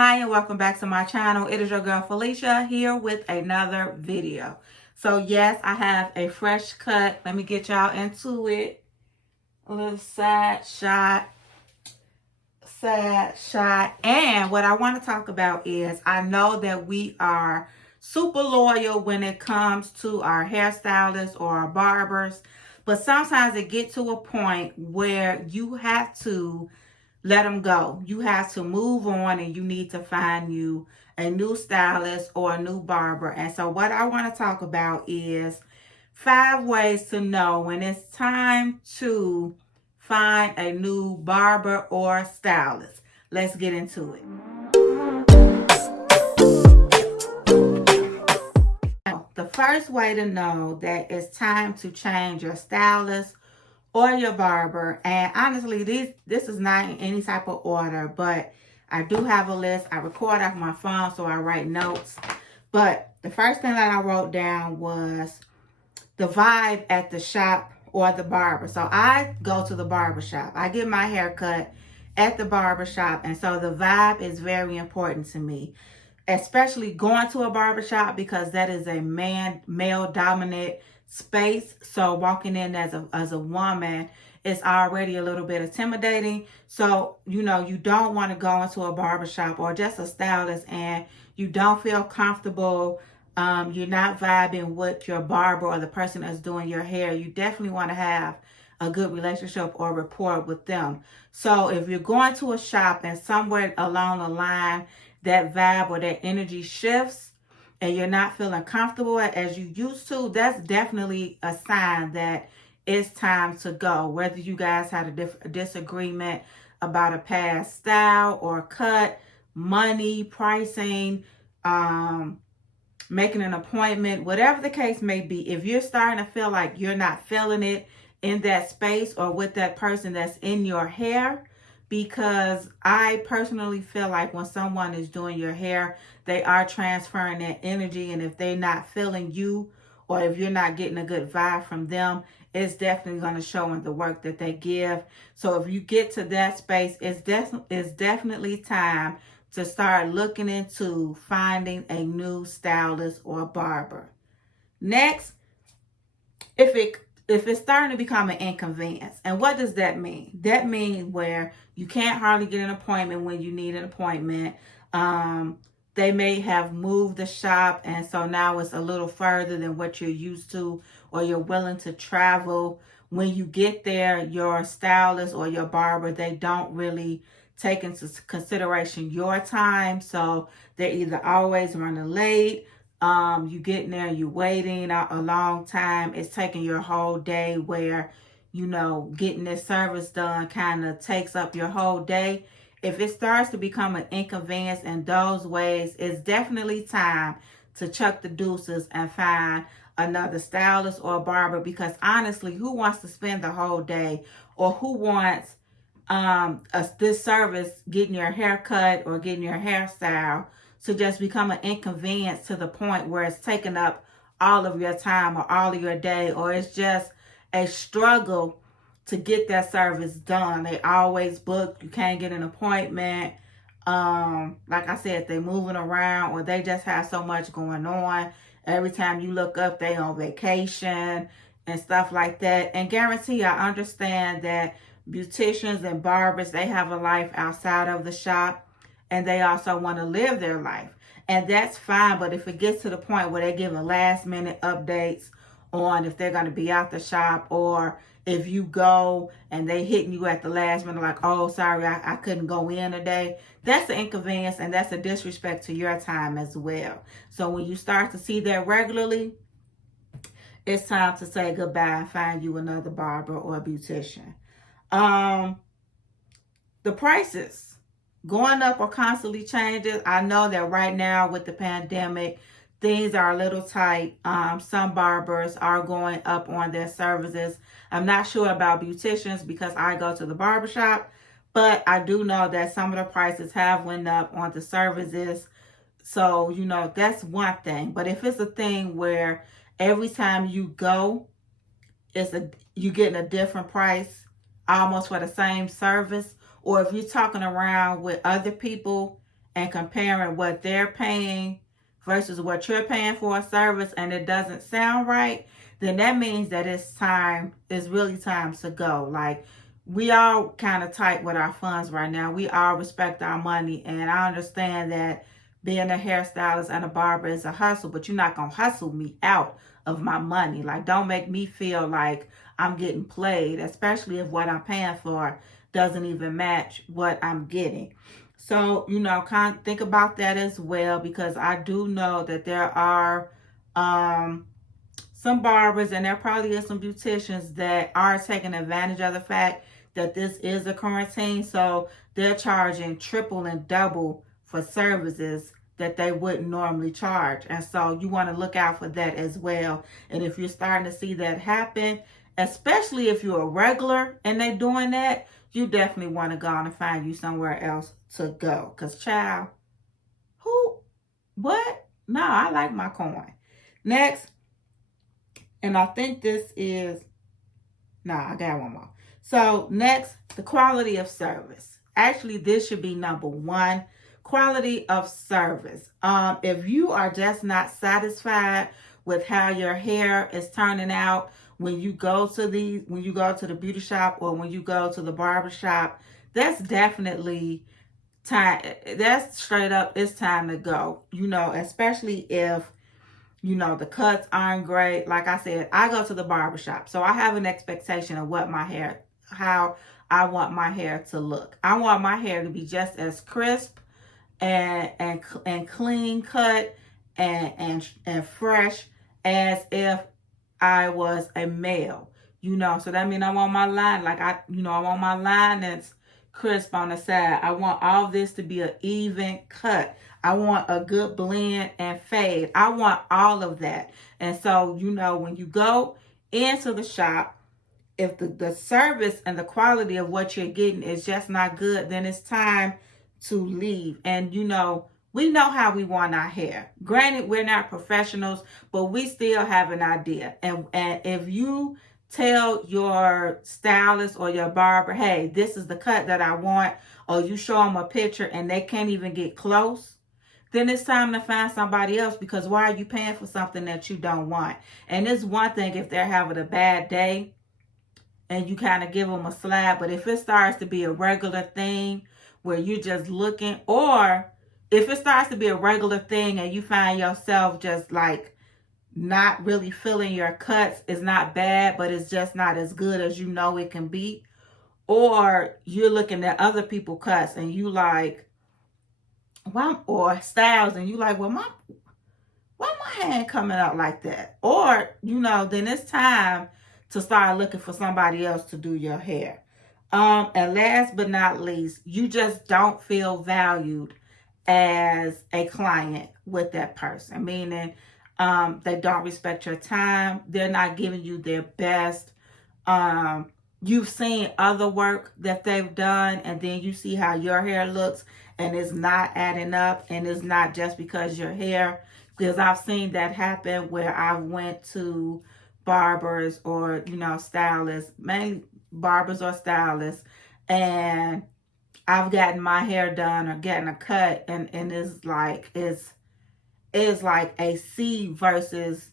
Hi and welcome back to my channel. It is your girl Felicia here with another video. So yes, I have a fresh cut. Let me get y'all into it. A little side shot. And what I want to talk about is I know that we are super loyal when it comes to our hairstylists or our barbers. But sometimes it gets to a point where you have to let them go. You have to move on and you need to find you a new stylist or a new barber. And so what I want to talk about is 5 ways to know when it's time to find a new barber or stylist. Let's get into it. The first way to know that it's time to change your stylist or your barber, and honestly this is not in any type of order, but I do have a list. I record off my phone, so I write notes. But the first thing that I wrote down was the vibe at the shop or the barber. So I go to the barber shop. I get my hair cut at the barber shop, and so the vibe is very important to me, especially going to a barber shop because that is a male dominant space. So walking in as a woman is already a little bit intimidating. So, you don't want to go into a barber shop or just a stylist and you don't feel comfortable. You're not vibing with your barber or the person that's doing your hair. You definitely want to have a good relationship or rapport with them. So if you're going to a shop and somewhere along the line that vibe or that energy shifts and you're not feeling comfortable as you used to, that's definitely a sign that it's time to go. Whether you guys had a disagreement about a past style or cut, money, pricing, making an appointment, whatever the case may be, if you're starting to feel like you're not feeling it in that space or with that person that's in your hair, because I personally feel like when someone is doing your hair, they are transferring that energy, and if they're not feeling you or if you're not getting a good vibe from them, it's definitely going to show in the work that they give. So if you get to that space, it's definitely time to start looking into finding a new stylist or barber. Next, if it's starting to become an inconvenience. And what does that mean? That means where you can't hardly get an appointment when you need an appointment. They may have moved the shop, and so now it's a little further than what you're used to, or you're willing to travel. When you get there, your stylist or your barber, they don't really take into consideration your time. So they're either always running late, you getting there, you waiting a long time. It's taking your whole day where, getting this service done kind of takes up your whole day. If it starts to become an inconvenience in those ways, it's definitely time to chuck the deuces and find another stylist or barber, because honestly, who wants to spend the whole day, or who wants this service, getting your hair cut or getting your hairstyle, to just become an inconvenience to the point where it's taking up all of your time or all of your day, or it's just a struggle to get that service done. They always book, you can't get an appointment. Like I said, they moving around, or they just have so much going on. Every time you look up, they on vacation and stuff like that. And guarantee, I understand that beauticians and barbers, they have a life outside of the shop, and they also want to live their life, and that's fine. But if it gets to the point where they're giving last minute updates on if they're going to be out the shop, or if you go and they hitting you at the last minute like, oh, sorry, I couldn't go in today, that's an inconvenience, and that's a disrespect to your time as well. So when you start to see that regularly, it's time to say goodbye and find you another barber or a beautician. The prices going up or constantly changing. I know that right now with the pandemic, things are a little tight. Some barbers are going up on their services. I'm not sure about beauticians because I go to the barbershop, but I do know that some of the prices have went up on the services. So, that's one thing. But if it's a thing where every time you go, you're getting a different price almost for the same service, or if you're talking around with other people and comparing what they're paying versus what you're paying for a service, and it doesn't sound right, then that means that it's really time to go. Like, we all kind of tight with our funds right now. We all respect our money, and I understand that being a hairstylist and a barber is a hustle, but you're not going to hustle me out of my money. Like, don't make me feel like I'm getting played, especially if what I'm paying for doesn't even match what I'm getting. So, kind of think about that as well, because I do know that there are some barbers, and there probably is some beauticians that are taking advantage of the fact that this is a quarantine. So they're charging triple and double for services that they wouldn't normally charge. And so you want to look out for that as well. And if you're starting to see that happen, especially if you're a regular and they're doing that, you definitely want to go on and find you somewhere else to go. Because, child, what? No, I like my coin. Next, and I think this is, I got one more. So next, the quality of service. Actually, this should be number one, quality of service. If you are just not satisfied with how your hair is turning out when you go to the beauty shop or when you go to the barber shop, that's definitely time. That's straight up, it's time to go. Especially if the cuts aren't great. Like I said, I go to the barber shop, so I have an expectation of how I want my hair to look. I want my hair to be just as crisp and clean cut and fresh as if I was a male. So that means I want my line, I want my line that's crisp on the side. I want all this to be an even cut. I want a good blend and fade. I want all of that. And so, when you go into the shop, if the service and the quality of what you're getting is just not good, then it's time to leave. And, we know how we want our hair. Granted, we're not professionals, but we still have an idea. And if you tell your stylist or your barber, hey, this is the cut that I want, or you show them a picture and they can't even get close, then it's time to find somebody else, because why are you paying for something that you don't want? And it's one thing if they're having a bad day and you kind of give them a slap, but if it starts to be a regular thing where you're just looking, or if it starts to be a regular thing and you find yourself just like not really feeling your cuts, is not bad, but it's just not as good as it can be, or you're looking at other people cuts and you like, or styles, and you like, well, why my hand coming out like that? Or, then it's time to start looking for somebody else to do your hair. And last but not least, you just don't feel valued as a client with that person, meaning they don't respect your time. They're not giving you their best. You've seen other work that they've done, and then you see how your hair looks, and it's not adding up, and it's not just because your hair, because I've seen that happen where I went to barbers or, stylists, mainly barbers or stylists, and I've gotten my hair done or getting a cut, and it's like a C versus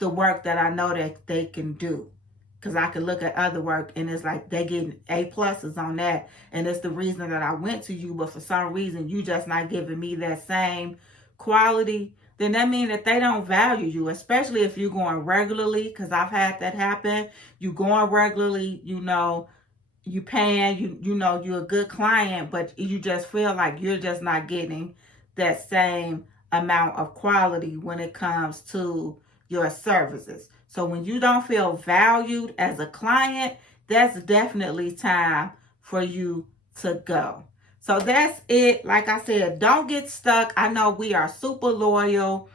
the work that I know that they can do. Because I could look at other work and it's like they getting A+ on that. And it's the reason that I went to you, but for some reason you just not giving me that same quality. Then that means that they don't value you, especially if you're going regularly. Because I've had that happen. You going regularly, you paying, you're a good client, but you just feel like you're just not getting that same amount of quality when it comes to your services. So when you don't feel valued as a client, that's definitely time for you to go. So that's it. Like I said, don't get stuck. I know we are super loyal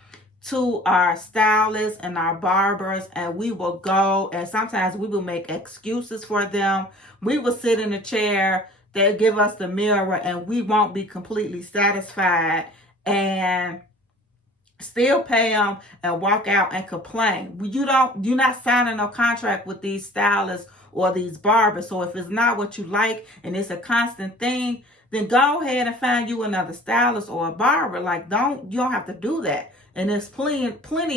to our stylists and our barbers, and we will go, and sometimes we will make excuses for them. We will sit in a chair, they'll give us the mirror, and we won't be completely satisfied and still pay them and walk out and complain. You're not signing no contract with these stylists or these barbers. So if it's not what you like and it's a constant thing, then go ahead and find you another stylist or a barber. Like, you don't have to do that. And there's plenty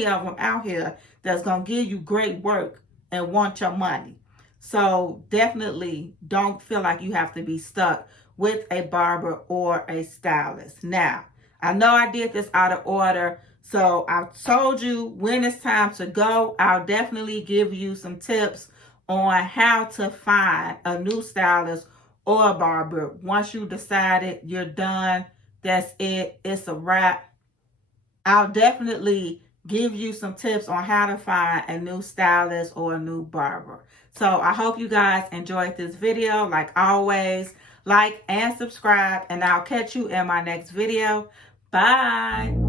of them out here that's going to give you great work and want your money. So definitely don't feel like you have to be stuck with a barber or a stylist. Now, I know I did this out of order, so I told you when it's time to go. I'll definitely give you some tips on how to find a new stylist or a barber. Once you decided you're done, that's it, it's a wrap. I'll definitely give you some tips on how to find a new stylist or a new barber. So I hope you guys enjoyed this video. Like always, like and subscribe, and I'll catch you in my next video. Bye.